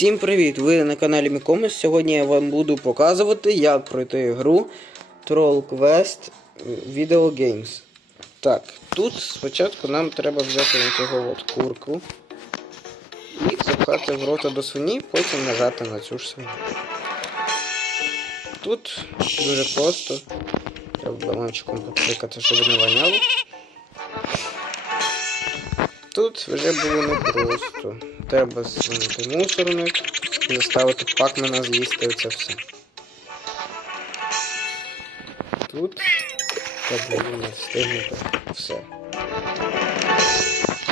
Усім привіт! Ви на каналі Мікомис. Сьогодні я вам буду показувати, як пройти гру Troll Quest Video Games. Так, тут спочатку нам треба взяти цього от курку і запхати в рота до свині, потім нажати на цю ж свиню. Тут дуже просто. Треба балончиком покликати, щоб не воняло. Тут вже було непросто. Треба зсунути мусорник і заставити пакмена з'їсти оце все. Тут треба було встигнути все.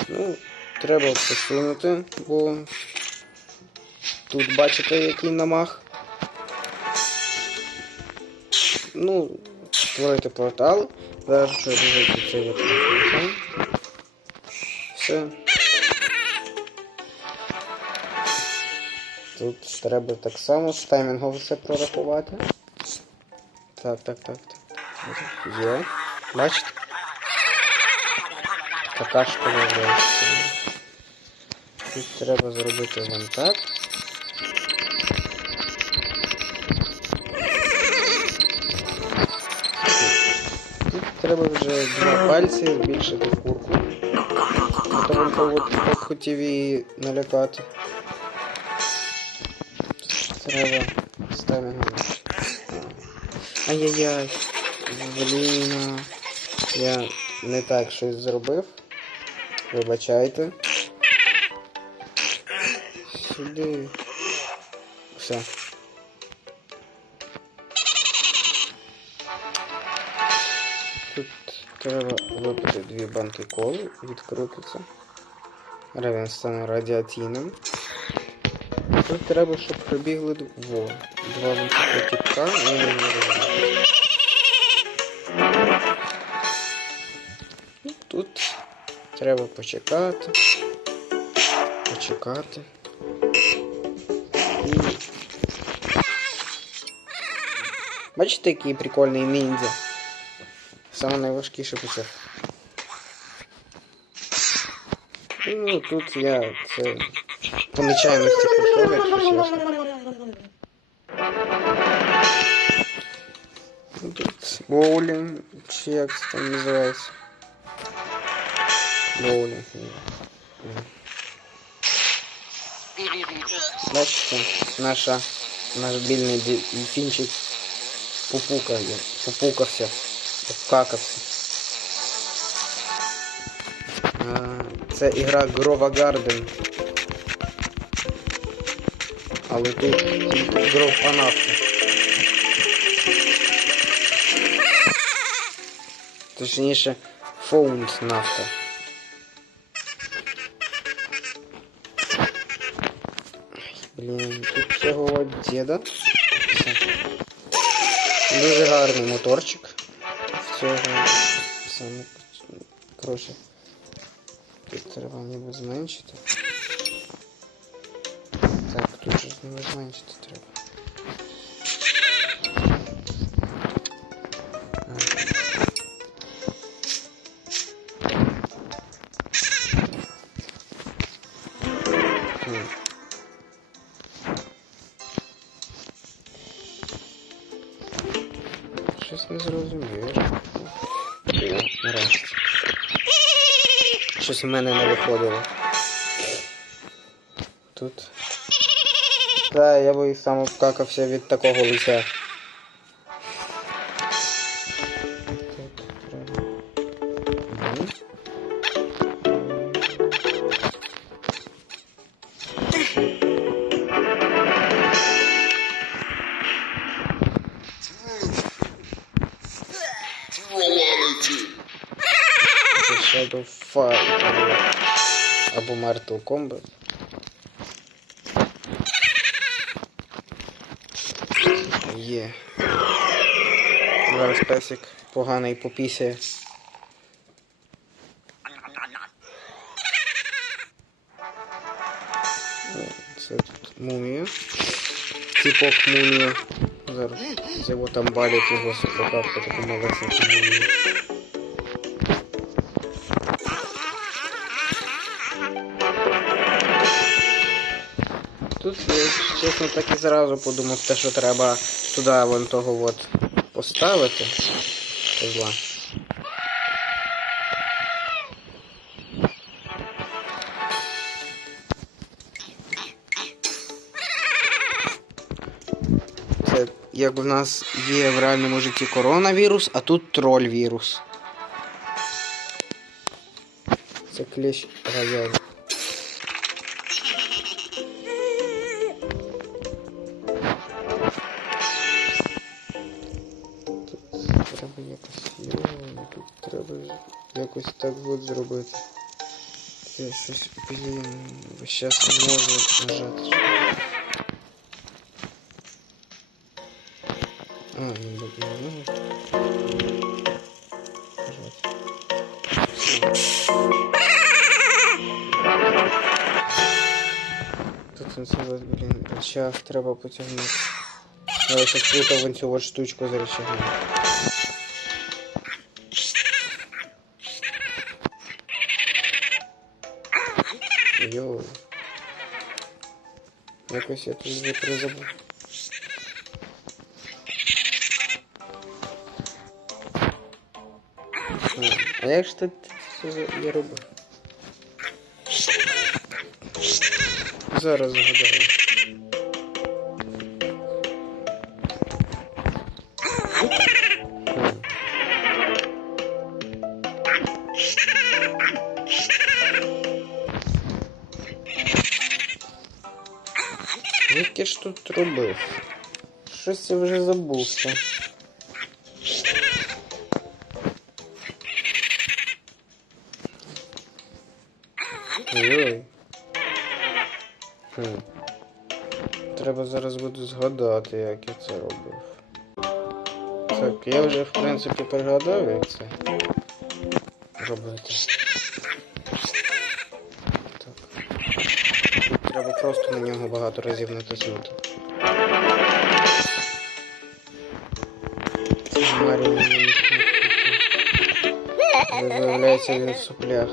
Ну, треба посунути, бо тут бачите, який намах. Ну, створити портал. Зараз перебіжити цей от. Все. Тут треба так само з таймінгом все прорахувати. Так, так, так, так. Є. Бачите? Така школа. Тут треба зробити вон так. Тут треба вже два пальці збільшити курку. Тому от хотів її налякати. Треба ставимо. Ай-яй-яй. Блін. Я не так щось зробив. Вибачайте. Сюди. Все. Тут треба випити дві банки коли, відкрутиться. Ревен стане радіаційним. Тут треба, щоб прибігли во. Два високотіпка, вони не розбігли. Тут треба почекати. Почекати. І... Бачите, який прикольний ніндзя? Саме найважкіше почав. Ну, тут я це по чесно. Ну, Тут боулінг, чи там називається. Боулінг. ні. Мгм. Наша, наш більний ді- дельфінчик попукає, попукався, обкакався. А, Це ігра Grova Garden. Але тут Grove Анавта. Точніше, Found нафта. Ай, Блін, тут всього от діда. Все. Дуже гарний моторчик. В цього саме коротше. Тут треба ніби зменшити. Ніби зменшити треба. Щось не зрозумів. О, Нарешті. Щось у мене не виходило. Тут. Та, я би сам обкакався від такого лиця. Shadow Fight або Mortal Kombat. Є. Зараз песик поганий попісяє. Це тут мумія. Типок мумія. Зараз його там балять його супокапка таку малесеньку мумію. Чесно, так і зразу подумав те, що треба туди вон того от поставити. Козла. Це як в нас є в реальному житті коронавірус, а тут троль вірус. Це клещ рояль. якось так от зробити. Я щось, блін, зараз не можу нажати. А, не буду, не можу. Нажати. Тут він це, от, блін, рычаг треба потягнути. Я щас плутав вон цю от штучку з рычагом. Якось я тут вже призабув. А, тут це за- я робив? Зараз згадаю. Тут робив? Щось я вже забувся. Хм. Треба зараз буду згадати, як я це робив. Так, я вже в принципі пригадав, як це робити. Так. Тут треба просто на нього багато разів натиснути. Це. Виявляється він в соплях.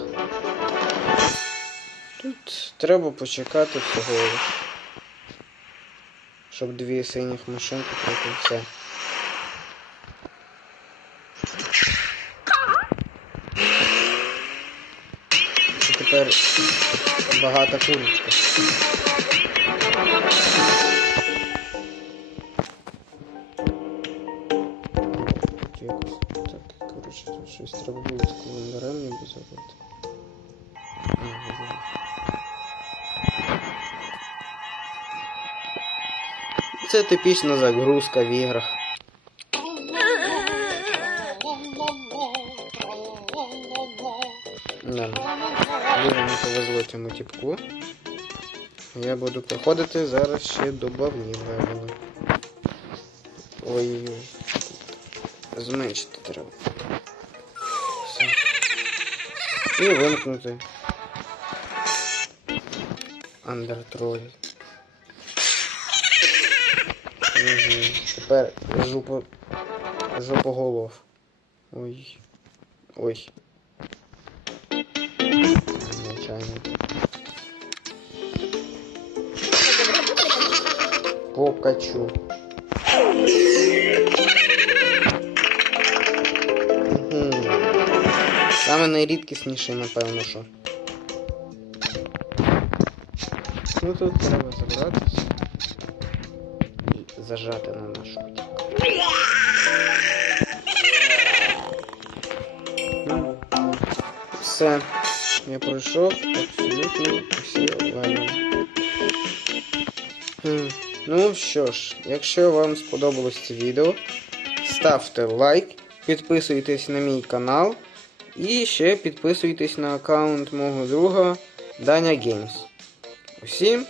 Тут треба почекати всього. Щоб дві синіх машинки пройти все. І тепер багата курочка. Так, коротше, тут щось треба було з календарем ніби зробити. Це типічна загрузка в іграх. Повезло цьому тіпку. Я буду проходити зараз ще добавні левели. Ой-ой-ой. Зменшити треба. Все. І вимкнути. Андертроль. Угу. Тепер жопо... жопоголов. Ой. Ой. Звичайно. Покачу. Мгм. Саме найрідкісніше, напевно, що. Ну тут треба забратися і зажати на нашу кутівку. Ну, Все. Я пройшов абсолютно всі левели. Ну що ж, якщо вам сподобалось це відео, ставте лайк, підписуйтесь на мій канал і ще підписуйтесь на аккаунт мого друга Даня Геймс. Усім